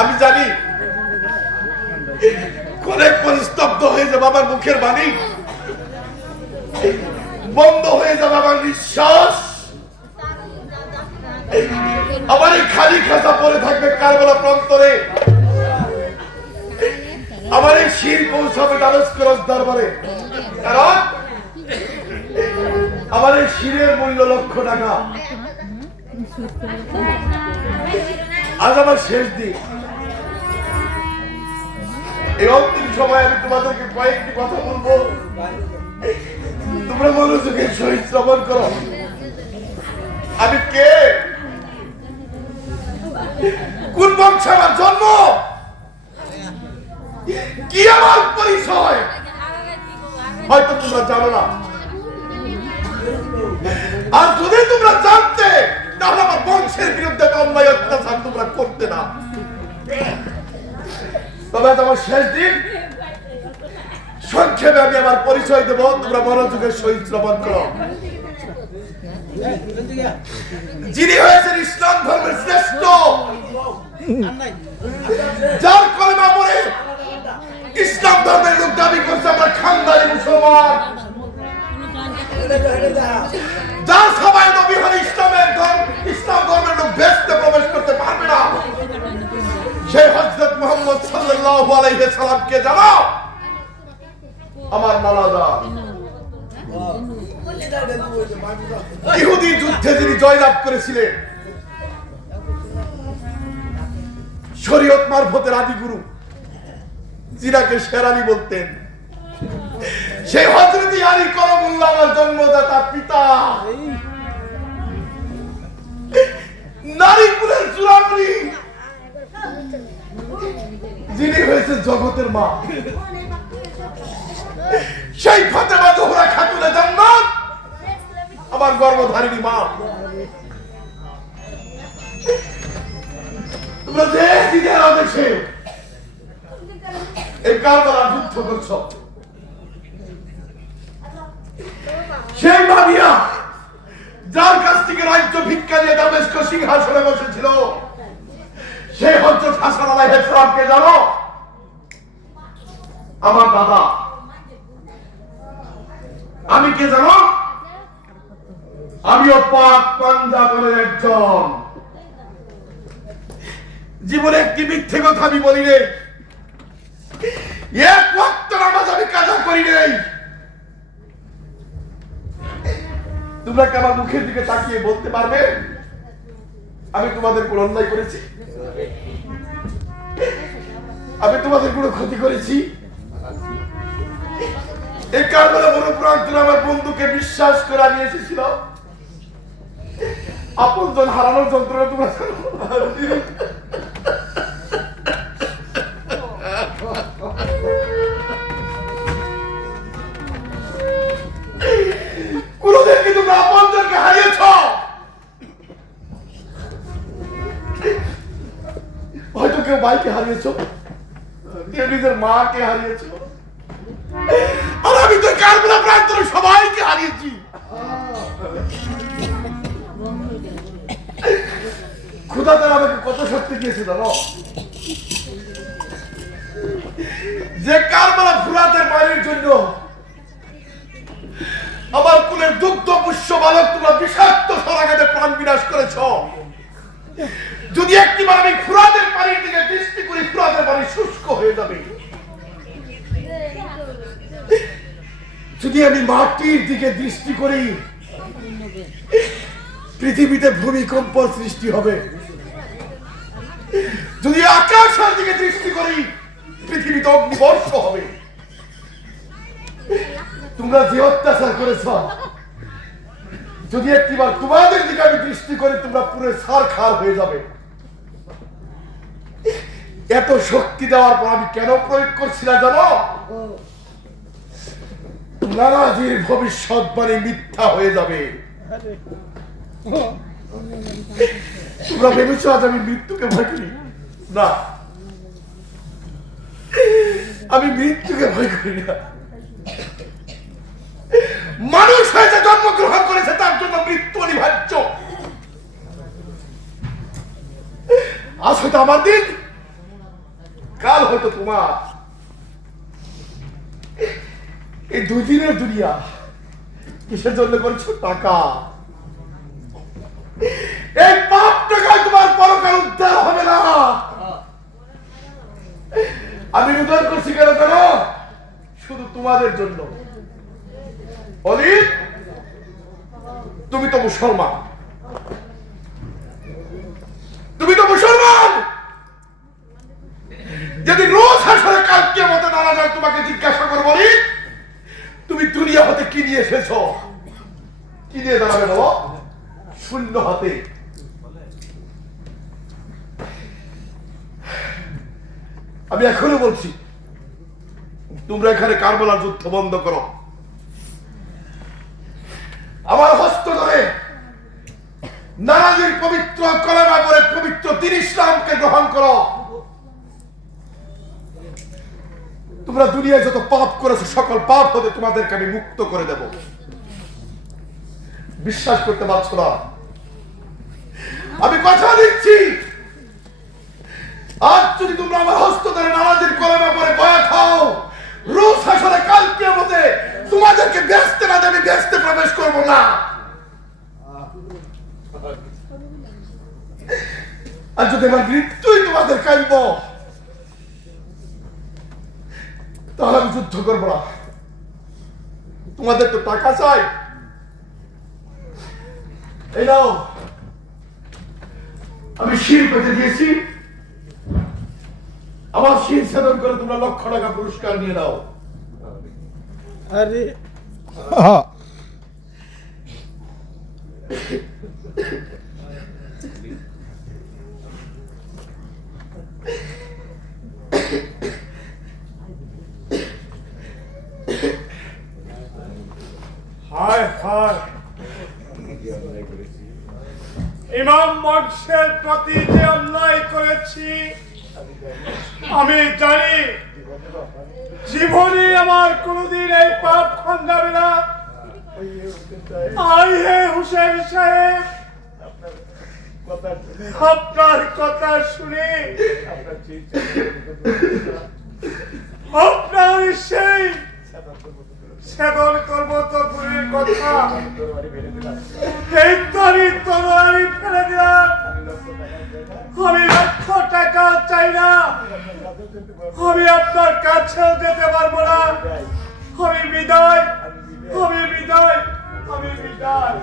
আমি জানি অনেক পরিস্তব্ধ হয়ে যাবে আমার মুখের বাণী, বন্ধ হয়ে যাবে আমার নিঃশ্বাস, আমার এই খালি খাঁচা পড়ে থাকবে কারবালা প্রান্তরে, আমার এই শির পৌঁছাবে দামেস্করস দরবারে। কারণ আমার এই শিরের মূল্য লক্ষ টাকা। আজ আমার শেষ দিন, এই অন্তিম সময় আমি তোমাদেরকে কয়েকটি কথা বলবো, তোমরা মনোযোগের সহিত শ্রবণ করো। আমি কে, কোন বংশে আমার জন্ম, কি আমার পরিচয় হয়তো তোমরা জানো না। আর যদি তোমরা জানতে তাহলে আমার বংশের বিরুদ্ধে অন্যায় অত্যাচার তোমরা করতে না। তবে আমার শেষ দিন, সংক্ষেপে আমি আমার পরিচয় দেব, তোমরা মনোযোগের সহিত শ্রবণ করো। যিনি হয়েছেন ইসলাম ধর্মের শ্রেষ্ঠ, যার কলেমা পড়ে ইসলাম ধর্মের লোক দাবি করছে আমরা খানদানি মুসলমান, যার সবাই নবী হন ইসলাম ধর্মের লোক বেহেশতে প্রবেশ করতে পারবে না, সেই হযরত মুহাম্মদ সাল্লাল্লাহু আলাইহি সাল্লামকে জানো আমার নানাদা। ইহুদি যুদ্ধে যিনি জয়লাভ করেছিলেন, শরীয়ত মারফতের আদিগুরু, যিনাকে শেরানি বলতেন, সেই হযরত আলী করমুল্লাহ আমার জন্মদাতা পিতা, নারী কুলের চূড়ামণি, যিনি হয়েছেন জগতের মা, সেই ফাতেমা জোহরা খাতুনে জান্নাত আমার গর্ভধারিণী মা। তোমরা যে দিনের আদেশে এই কারবালা যুদ্ধ করছ, সেই ভাবিয়া যার কাছ থেকে রাজ্য ভিক্ষা নিয়ে দামেস্ক সিংহাসনে বসেছিল, সেই হযরত হাসান আলাইহিস সালামকে জানো আমার দাদা। আমি কে জানো? আমিও পাক পাঞ্জাবের একজন। জীবনে একটি মিথ্যে কথা আমি বলি নেই, এক ওয়াক্ত নামাজ আমি কাজা করি নেই। তোমরা কি আমার মুখের দিকে তাকিয়ে বলতে পারবে আমি তোমাদের কোন অন্যায় করেছি? আমি তোমাদের কোনো ক্ষতি করেছি? এই কারবালা বড় প্রান্তরে আমার বন্ধুকে বিশ্বাস করে আমি এসেছিল, আপনজন হারানোর যন্ত্রণা তোমরা কোনদিন কি তোমরা আপনজনকে হারিয়েছ? হয়তো কেউ ভাইকে হারিয়েছ, কেউ নিজের মাকে হারিয়েছ, আর আমি তো কারবালা প্রান্তরে সবাইকে হারিয়েছি। খোদা তারা আমাকে কত শক্তি দিয়েছে জানো? যে কারবালা ফুরাতের পানির জন্য আমার কুলের দুগ্ধ পুষ্য বালক তোমরা বিষাক্ত সরাগাতে প্রাণ বিনাশ করেছ। যদি একটিবার আমি ফুরাতের পানির দিকে দৃষ্টি করি, ফুরাতের পানি শুষ্ক হয়ে যাবে। যদি আমি মাটির দিকে দৃষ্টি করি, পৃথিবীতে ভূমিকম্প সৃষ্টি হবে। যদি আকাশের দিকে দৃষ্টি করি, পৃথিবীতে অগ্নিবর্ষ হবে। তোমরা যে অত্যাচার করেছ, যদি একটিবার তোমাদের দিকে আমি দৃষ্টি করি, তোমরা পুরো ছারখার হয়ে যাবে। এত শক্তি দেওয়ার পর আমি কেন প্রয়োগ করছিলাম জানো? নানাজির ভবিষ্যৎবাণী মিথ্যা হয়ে যাবে। তোমরা ভেবেছ আজ আমি মৃত্যুকে ভয় করি? না, আমি মৃত্যুকে ভয় করি না। মানুষ হয়েছে, জন্মগ্রহণ করেছে, তার জন্য মৃত্যু অনিবার্য। আজ হয়তো আমার দিন, কাল হয়তো তোমার। এই 2 দিনের দুনিয়া কিসের জন্য করছো? টাকা। এই পাপ টাকায় তোমার পরকাল উদ্ধার হবে না। আমি উদ্ধার করছি কেন জানো? শুধু তোমাদের জন্য। অলি, তুমি তো মুসলমান, তুমি তো মুসলমান। যদি রোজ হাসরে কাল কিয়ামতে দাঁড়া যায়, তোমাকে জিজ্ঞাসা করবো, বলি তুমি দুনিয়া হতে কি নিয়ে এসেছো? কি নিয়ে দাঁড়াবে বলো? শূন্য হাতে। আমি এখনো বলছি, তোমরা এখানে কারবালার যুদ্ধ বন্ধ করো। আমার হস্ত ধরে নারাজির পবিত্র কলেমা পড়ে পবিত্র দ্বীন ইসলামকে গ্রহণ করো। তোমরা দুনিয়ায় যত পাপ করেছো, সকল পাপ হতে তোমাদেরকে আমি মুক্ত করে দেব। বিশ্বাস করতে পারছো না? আমি কথা দিচ্ছি, আজ যদি তোমরা আমার হস্ত ধরে নারাজির কলেমা পড়ে বয়া খাও, রোজ হাসরে কাল কিয়ামতে তোমাদেরকে ব্যস্ত না দেবে, ব্যস্তে প্রবেশ করব না। আর যদি আমার মৃত্যুই তোমাদের কাইব, তাহলে আমি যুদ্ধ করবো না। তোমাদের তো টাকা চাই, এই নাও, আমি শির পেতে দিয়েছি। আমার শির ছেদন করে তোমরা লক্ষ টাকা পুরস্কার নিয়ে নাও। আরে হায় হায়, ইমাম বংশের প্রতি যে অন্যায় করেছি আমি জানি। জীবনে আমার কোনদিন এই পাপ খণ্ডাবে না। আই হে হুসেন সাহেব, আপনার কথা শুনে আপনার সেই সেবন করব তো দূরের কথা, এই তরবারি ফেলে দিলাম। আমি লক্ষ টাকা চাই না, আমি আপনার কাছেও যেতে পারবো না। আমি বিদায়, আমি বিদায়, আমি বিদায়।